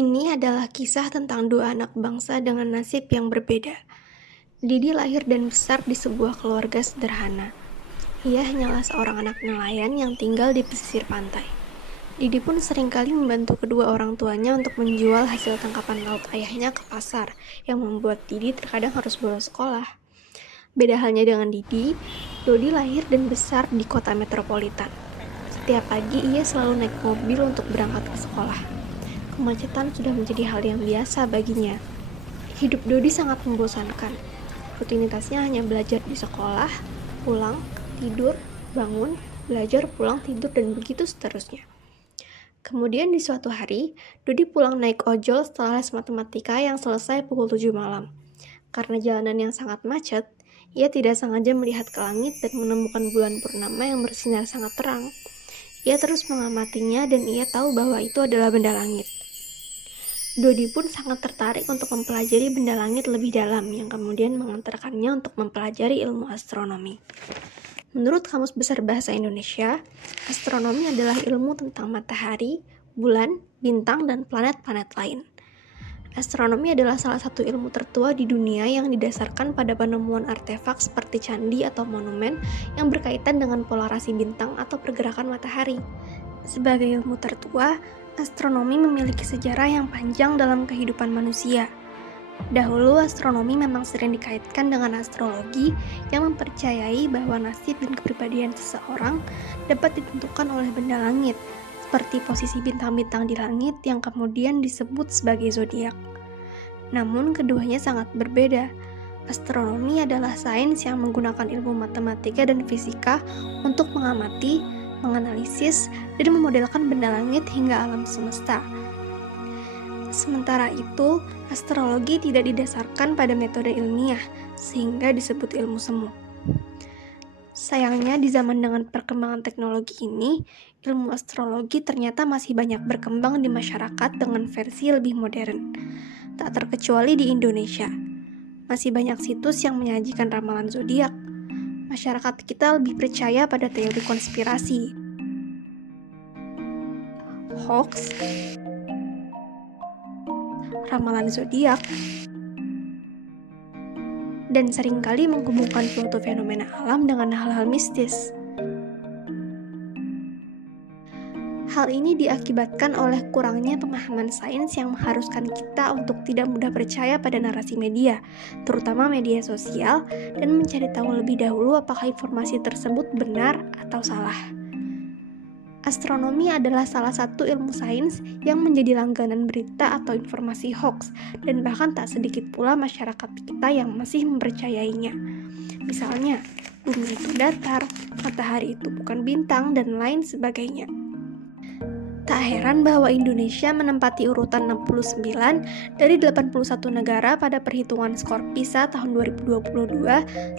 Ini adalah kisah tentang dua anak bangsa dengan nasib yang berbeda. Didi lahir dan besar di sebuah keluarga sederhana. Ia hanyalah seorang anak nelayan yang tinggal di pesisir pantai. Didi pun seringkali membantu kedua orang tuanya untuk menjual hasil tangkapan laut ayahnya ke pasar, yang membuat Didi terkadang harus bolos sekolah. Beda halnya dengan Dodi lahir dan besar di kota metropolitan. Setiap pagi ia selalu naik mobil untuk berangkat ke sekolah. Kemacetan sudah menjadi hal yang biasa baginya. Hidup Dodi sangat membosankan. Rutinitasnya hanya belajar di sekolah, pulang, tidur, bangun, belajar, pulang, tidur, dan begitu seterusnya. Kemudian di suatu hari, Dodi pulang naik ojol setelah les matematika yang selesai pukul 7 malam. Karena jalanan yang sangat macet, ia tidak sengaja melihat ke langit dan menemukan bulan purnama yang bersinar sangat terang. Ia terus mengamatinya dan ia tahu bahwa itu adalah benda langit. Dodi pun sangat tertarik untuk mempelajari benda langit lebih dalam yang kemudian mengantarkannya untuk mempelajari ilmu astronomi. Menurut Kamus Besar Bahasa Indonesia, astronomi adalah ilmu tentang matahari, bulan, bintang, dan planet-planet lain. Astronomi adalah salah satu ilmu tertua di dunia yang didasarkan pada penemuan artefak seperti candi atau monumen yang berkaitan dengan polarasi bintang atau pergerakan matahari. Sebagai ilmu tertua, astronomi memiliki sejarah yang panjang dalam kehidupan manusia. Dahulu, astronomi memang sering dikaitkan dengan astrologi yang mempercayai bahwa nasib dan kepribadian seseorang dapat ditentukan oleh benda langit, seperti posisi bintang-bintang di langit yang kemudian disebut sebagai zodiak. Namun, keduanya sangat berbeda. Astronomi adalah sains yang menggunakan ilmu matematika dan fisika untuk mengamati, menganalisis, dan memodelkan benda langit hingga alam semesta. Sementara itu, astrologi tidak didasarkan pada metode ilmiah, sehingga disebut ilmu semu. Sayangnya, di zaman dengan perkembangan teknologi ini, ilmu astrologi ternyata masih banyak berkembang di masyarakat dengan versi lebih modern. Tak terkecuali di Indonesia. Masih banyak situs yang menyajikan ramalan zodiak. Masyarakat kita lebih percaya pada teori konspirasi, hoax, ramalan zodiak, dan seringkali menghubungkan suatu fenomena alam dengan hal-hal mistis. Hal ini diakibatkan oleh kurangnya pemahaman sains yang mengharuskan kita untuk tidak mudah percaya pada narasi media, terutama media sosial, dan mencari tahu lebih dahulu apakah informasi tersebut benar atau salah. Astronomi adalah salah satu ilmu sains yang menjadi langganan berita atau informasi hoax, dan bahkan tak sedikit pula masyarakat kita yang masih mempercayainya. Misalnya, bumi itu datar, matahari itu bukan bintang, dan lain sebagainya. Tak heran bahwa Indonesia menempati urutan 69 dari 81 negara pada perhitungan skor PISA tahun 2022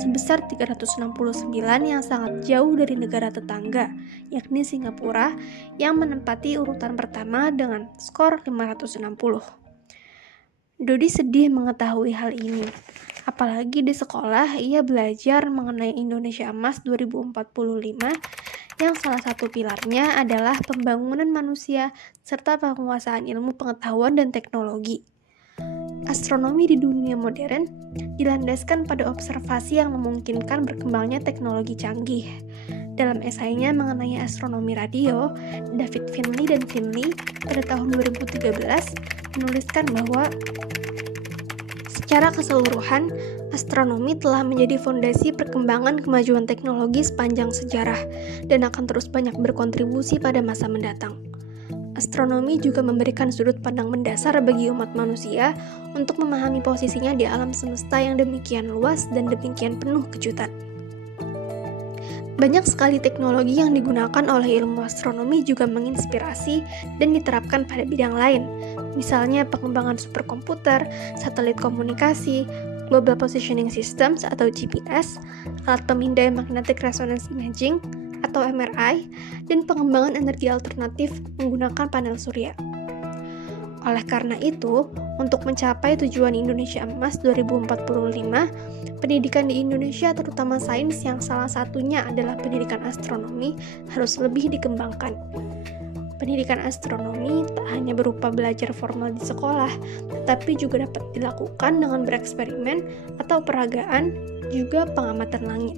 sebesar 369 yang sangat jauh dari negara tetangga, yakni Singapura yang menempati urutan pertama dengan skor 560. Dodi sedih mengetahui hal ini. Apalagi di sekolah ia belajar mengenai Indonesia Emas 2045 yang salah satu pilarnya adalah pembangunan manusia serta penguasaan ilmu pengetahuan dan teknologi. Astronomi di dunia modern dilandaskan pada observasi yang memungkinkan berkembangnya teknologi canggih. Dalam esainya mengenai astronomi radio, David Finley dan Finley pada tahun 2013 menuliskan bahwa secara keseluruhan, astronomi telah menjadi fondasi perkembangan kemajuan teknologi sepanjang sejarah dan akan terus banyak berkontribusi pada masa mendatang. Astronomi juga memberikan sudut pandang mendasar bagi umat manusia untuk memahami posisinya di alam semesta yang demikian luas dan demikian penuh kejutan. Banyak sekali teknologi yang digunakan oleh ilmu astronomi juga menginspirasi dan diterapkan pada bidang lain, misalnya pengembangan superkomputer, satelit komunikasi, Global Positioning Systems atau GPS, alat pemindai magnetic resonance imaging atau MRI, dan pengembangan energi alternatif menggunakan panel surya. Oleh karena itu, untuk mencapai tujuan Indonesia Emas 2045, pendidikan di Indonesia terutama sains yang salah satunya adalah pendidikan astronomi harus lebih dikembangkan. Pendidikan astronomi tak hanya berupa belajar formal di sekolah, tetapi juga dapat dilakukan dengan bereksperimen atau peragaan, juga pengamatan langit.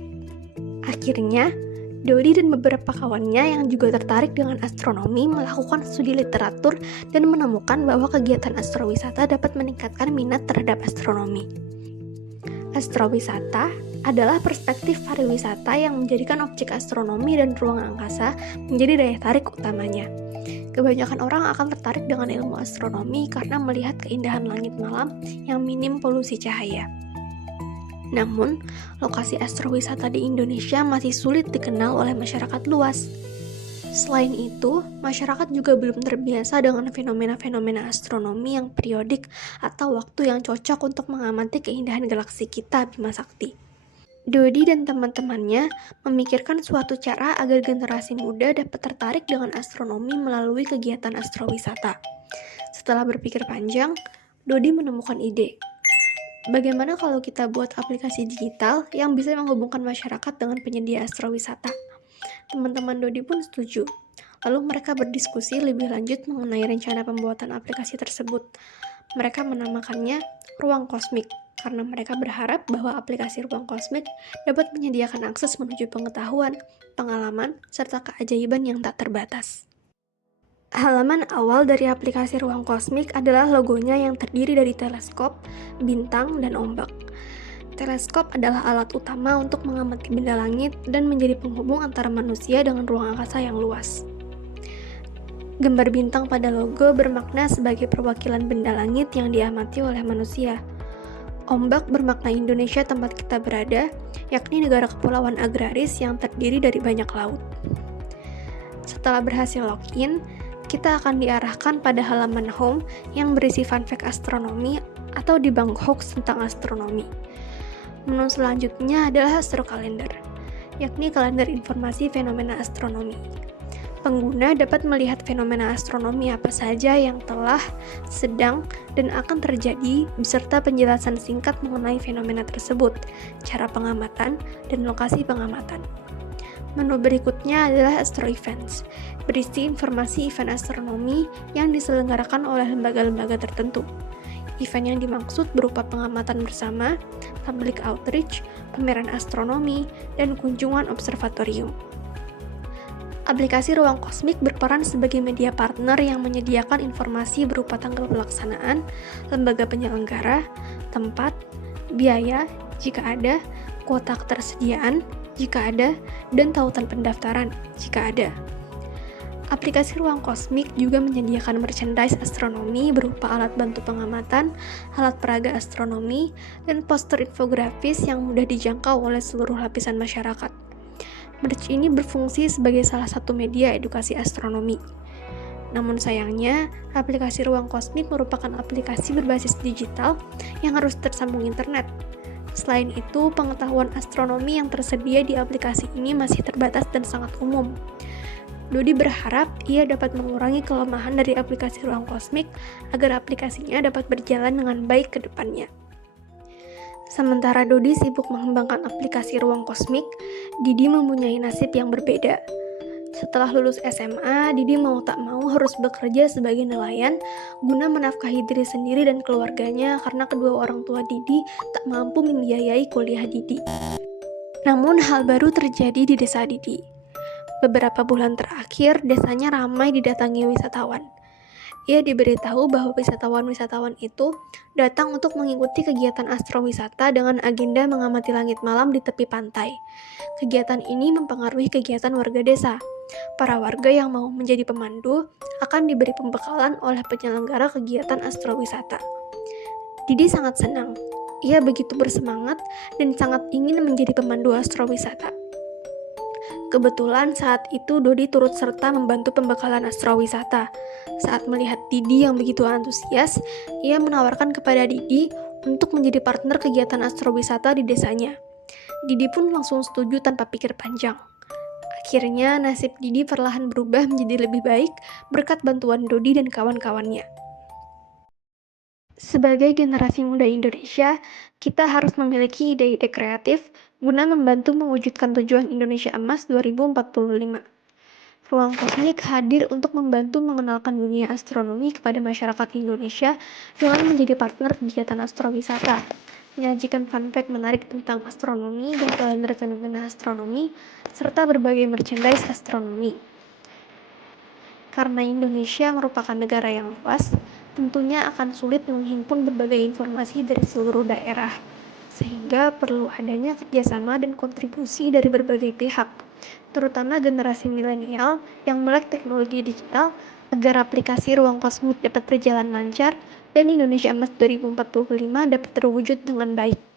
Akhirnya, Dodi dan beberapa kawannya yang juga tertarik dengan astronomi melakukan studi literatur dan menemukan bahwa kegiatan astrowisata dapat meningkatkan minat terhadap astronomi. Astrowisata adalah perspektif pariwisata yang menjadikan objek astronomi dan ruang angkasa menjadi daya tarik utamanya. Kebanyakan orang akan tertarik dengan ilmu astronomi karena melihat keindahan langit malam yang minim polusi cahaya. Namun, lokasi astrowisata di Indonesia masih sulit dikenal oleh masyarakat luas. Selain itu, masyarakat juga belum terbiasa dengan fenomena-fenomena astronomi yang periodik atau waktu yang cocok untuk mengamati keindahan galaksi kita Bima Sakti. Dodi dan teman-temannya memikirkan suatu cara agar generasi muda dapat tertarik dengan astronomi melalui kegiatan astrowisata. Setelah berpikir panjang, Dodi menemukan ide. Bagaimana kalau kita buat aplikasi digital yang bisa menghubungkan masyarakat dengan penyedia astrowisata? Teman-teman Dodi pun setuju. Lalu mereka berdiskusi lebih lanjut mengenai rencana pembuatan aplikasi tersebut. Mereka menamakannya Ruang Kosmik, karena mereka berharap bahwa aplikasi Ruang Kosmik dapat menyediakan akses menuju pengetahuan, pengalaman, serta keajaiban yang tak terbatas. Halaman awal dari aplikasi Ruang Kosmik adalah logonya yang terdiri dari teleskop, bintang, dan ombak. Teleskop adalah alat utama untuk mengamati benda langit dan menjadi penghubung antara manusia dengan ruang angkasa yang luas. Gambar bintang pada logo bermakna sebagai perwakilan benda langit yang diamati oleh manusia. Ombak bermakna Indonesia tempat kita berada, yakni negara kepulauan agraris yang terdiri dari banyak laut. Setelah berhasil login, kita akan diarahkan pada halaman home yang berisi fun fact astronomi atau debunk hoax tentang astronomi. Menu selanjutnya adalah Astro Calendar, yakni kalender informasi fenomena astronomi. Pengguna dapat melihat fenomena astronomi apa saja yang telah, sedang, dan akan terjadi beserta penjelasan singkat mengenai fenomena tersebut, cara pengamatan, dan lokasi pengamatan. Menu berikutnya adalah Astro Events, berisi informasi event astronomi yang diselenggarakan oleh lembaga-lembaga tertentu. Event yang dimaksud berupa pengamatan bersama, public outreach, pameran astronomi, dan kunjungan observatorium. Aplikasi Ruang Kosmik berperan sebagai media partner yang menyediakan informasi berupa tanggal pelaksanaan, lembaga penyelenggara, tempat, biaya, jika ada, kuota ketersediaan, jika ada, dan tautan pendaftaran, jika ada. Aplikasi Ruang Kosmik juga menyediakan merchandise astronomi berupa alat bantu pengamatan, alat peraga astronomi, dan poster infografis yang mudah dijangkau oleh seluruh lapisan masyarakat. Merch ini berfungsi sebagai salah satu media edukasi astronomi. Namun sayangnya, aplikasi Ruang Kosmik merupakan aplikasi berbasis digital yang harus tersambung internet. Selain itu, pengetahuan astronomi yang tersedia di aplikasi ini masih terbatas dan sangat umum. Dodi berharap ia dapat mengurangi kelemahan dari aplikasi Ruang Kosmik agar aplikasinya dapat berjalan dengan baik ke depannya. Sementara Dodi sibuk mengembangkan aplikasi Ruang Kosmik, Didi mempunyai nasib yang berbeda. Setelah lulus SMA, Didi mau tak mau harus bekerja sebagai nelayan guna menafkahi diri sendiri dan keluarganya karena kedua orang tua Didi tak mampu membiayai kuliah Didi. Namun hal baru terjadi di desa Didi. Beberapa bulan terakhir, desanya ramai didatangi wisatawan. Ia diberitahu bahwa wisatawan-wisatawan itu datang untuk mengikuti kegiatan astrowisata dengan agenda mengamati langit malam di tepi pantai. Kegiatan ini mempengaruhi kegiatan warga desa. Para warga yang mau menjadi pemandu akan diberi pembekalan oleh penyelenggara kegiatan astrowisata. Didi sangat senang. Ia begitu bersemangat dan sangat ingin menjadi pemandu astrowisata. Kebetulan saat itu Dodi turut serta membantu pembekalan astrowisata. Saat melihat Didi yang begitu antusias, ia menawarkan kepada Didi untuk menjadi partner kegiatan astrowisata di desanya. Didi pun langsung setuju tanpa pikir panjang. Akhirnya nasib Didi perlahan berubah menjadi lebih baik berkat bantuan Dodi dan kawan-kawannya. Sebagai generasi muda Indonesia, kita harus memiliki ide-ide kreatif guna membantu mewujudkan tujuan Indonesia Emas 2045. Ruang Kosmik hadir untuk membantu mengenalkan dunia astronomi kepada masyarakat Indonesia dengan menjadi partner kegiatan astrowisata, menyajikan fun fact menarik tentang astronomi dan kalender fenomena astronomi, serta berbagai merchandise astronomi. Karena Indonesia merupakan negara yang luas, tentunya akan sulit menghimpun berbagai informasi dari seluruh daerah, sehingga perlu adanya kerjasama dan kontribusi dari berbagai pihak, terutama generasi milenial yang melek teknologi digital agar aplikasi Ruang Kosmik dapat berjalan lancar dan Indonesia Emas 2045 dapat terwujud dengan baik.